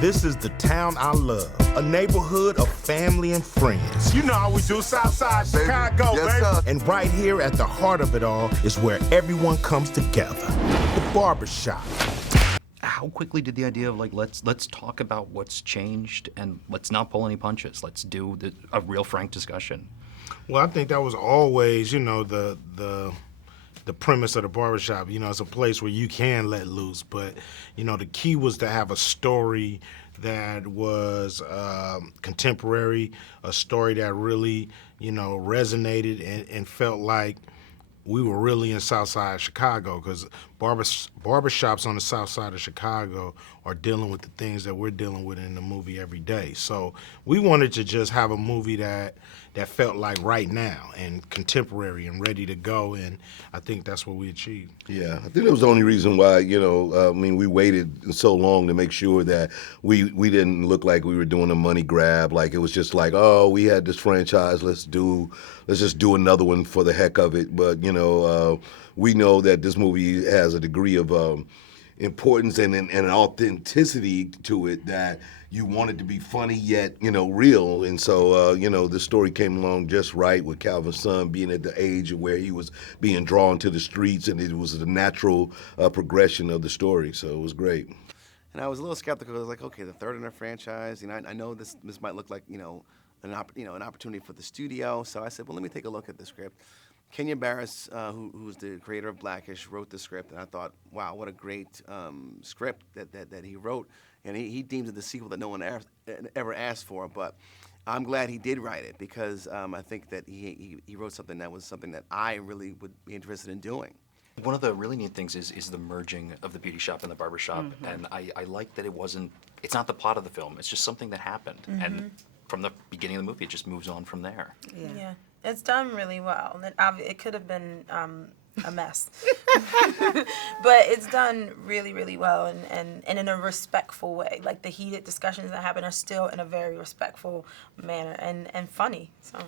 This is the town I love, a neighborhood of family and friends. You know how we do, Southside Chicago, Yes, baby. sir. And right here at the heart of it all is where everyone comes together, the Barbershop. How quickly did the idea of like let's talk about what's changed and let's not pull any punches. Let's do a real frank discussion. Well, I think that was always, the premise of the Barbershop. It's a place where you can let loose, but, the key was to have a story that was contemporary, a story that really, resonated and felt like we were really in Southside Chicago, because barbershops on the south side of Chicago are dealing with the things that we're dealing with in the movie every day. So we wanted to just have a movie that felt like right now and contemporary and ready to go, and I think that's what we achieved. Yeah, I think that was the only reason why, we waited so long to make sure that we didn't look like we were doing a money grab. Like, it was just like, oh, we had this franchise, let's just do another one for the heck of it. But, we know that this movie has a degree of importance and an authenticity to it that you want it to be funny yet, real. And so, the story came along just right with Calvin's son being at the age of where he was being drawn to the streets, and it was the natural progression of the story. So it was great. And I was a little skeptical. I was like, okay, the third in a franchise. I know this might look like, an opportunity for the studio. So I said, well, let me take a look at the script. Kenya Barris, who's the creator of Blackish, wrote the script, and I thought, wow, what a great script that he wrote. And he deemed it the sequel that no one ever asked for, but I'm glad he did write it, because I think that he wrote something that I really would be interested in doing. One of the really neat things is the merging of the beauty shop and the barbershop, and I like that it's not the plot of the film, it's just something that happened, and from the beginning of the movie, it just moves on from there. Yeah. It's done really well. It could have been a mess. But it's done really, really well and in a respectful way. Like, the heated discussions that happen are still in a very respectful manner and funny. So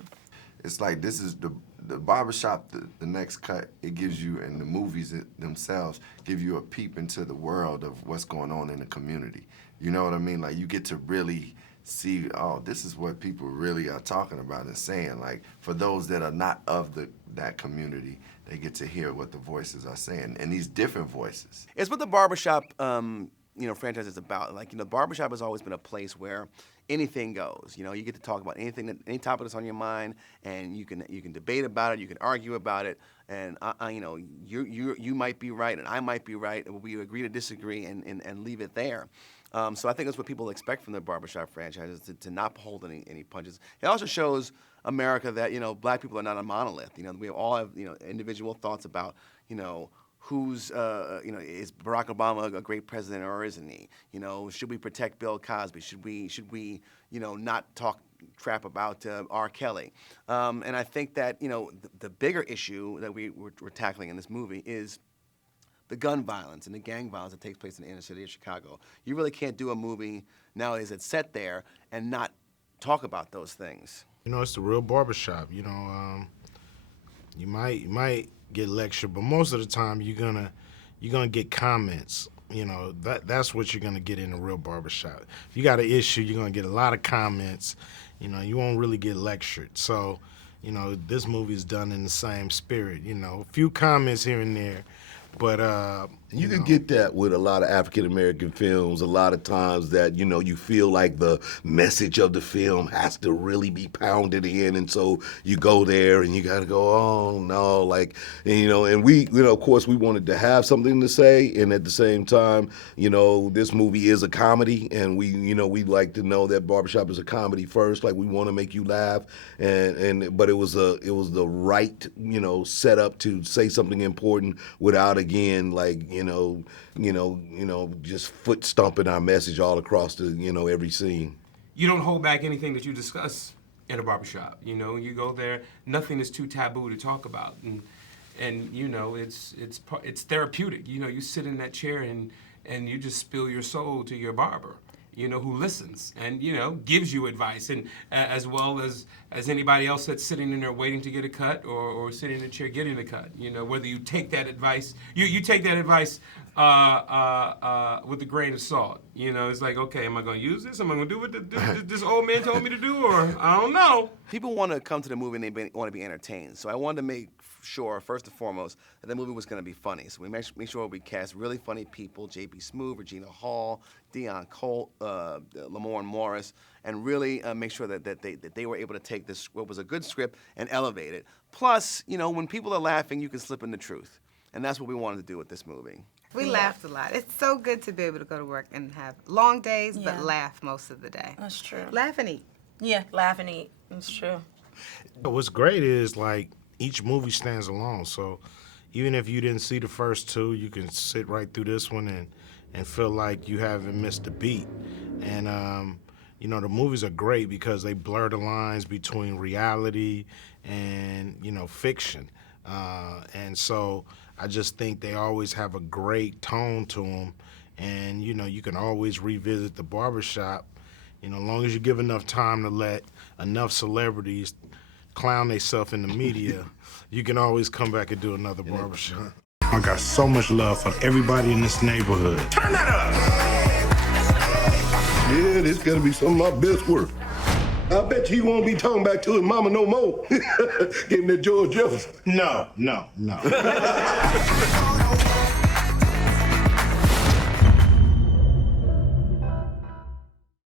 it's like, this is the Barbershop, the next cut, it gives you, and the movies themselves give you a peep into the world of what's going on in the community. You know what I mean? Like, you get to really see, oh, this is what people really are talking about and saying. Like, for those that are not of that community, they get to hear what the voices are saying, and these different voices. It's what the Barbershop, franchise is about. Like, Barbershop has always been a place where anything goes. You get to talk about anything, any topic that's on your mind, and you can debate about it, you can argue about it, and you might be right and I might be right, and we agree to disagree and leave it there. So I think that's what people expect from the Barbershop franchise, is to not hold any punches. It also shows America that, black people are not a monolith. We all have, individual thoughts about, who's, is Barack Obama a great president or isn't he? Should we protect Bill Cosby? Should we not talk crap about R. Kelly? And I think that, the bigger issue that we're tackling in this movie is the gun violence and the gang violence that takes place in the inner city of Chicago. You really can't do a movie nowadays that's set there and not talk about those things. It's the real Barbershop. You might get lectured, but most of the time you're gonna get comments. That's what you're gonna get in the real Barbershop. If you got an issue, you're gonna get a lot of comments. You won't really get lectured. So, this movie is done in the same spirit. A few comments here and there. But you can get that with a lot of African American films. A lot of times that you feel like the message of the film has to really be pounded in, and so you go there and you got to go, oh no, and we, of course, we wanted to have something to say, and at the same time, this movie is a comedy, and we like to know that Barbershop is a comedy first. Like, we want to make you laugh, but it was the right setup to say something important without, again, just foot stomping our message all across the, every scene. You don't hold back anything that you discuss in a barbershop. You go there, nothing is too taboo to talk about, and it's therapeutic. You sit in that chair and you just spill your soul to your barber. you know, who listens and, you know, gives you advice, and as well as anybody else that's sitting in there waiting to get a cut or sitting in a chair getting a cut. You know, whether you take that advice, you take that advice with a grain of salt. You know, it's like, okay, am I going to use this? Am I going to do what this old man told me to do, or I don't know. People want to come to the movie and they want to be entertained. So I wanted to make sure, first and foremost, that the movie was going to be funny. So we make sure we cast really funny people: J.B. Smoove, Regina Hall, Dion Cole, Lamorne Morris, and really make sure that they were able to take this, what was a good script, and elevate it. Plus, you know, when people are laughing, you can slip in the truth. And that's what we wanted to do with this movie. We laughed a lot. It's so good to be able to go to work and have long days, Yeah. but laugh most of the day. That's true. Laugh and eat. Yeah, laugh and eat. It's true. What's great is, like, each movie stands alone. So even if you didn't see the first two, you can sit right through this one and feel like you haven't missed a beat. And, you know, the movies are great because they blur the lines between reality and, you know, fiction. And so I just think they always have a great tone to them. And, you know, you can always revisit the Barbershop, you know, as long as you give enough time to let enough celebrities clown themselves in the media, you can always come back and do another Barbershop. I got so much love for everybody in this neighborhood. Turn that up! Yeah, this gotta be some of my best work. I bet you he won't be talking back to his mama no more. Gave him that George Jefferson. No.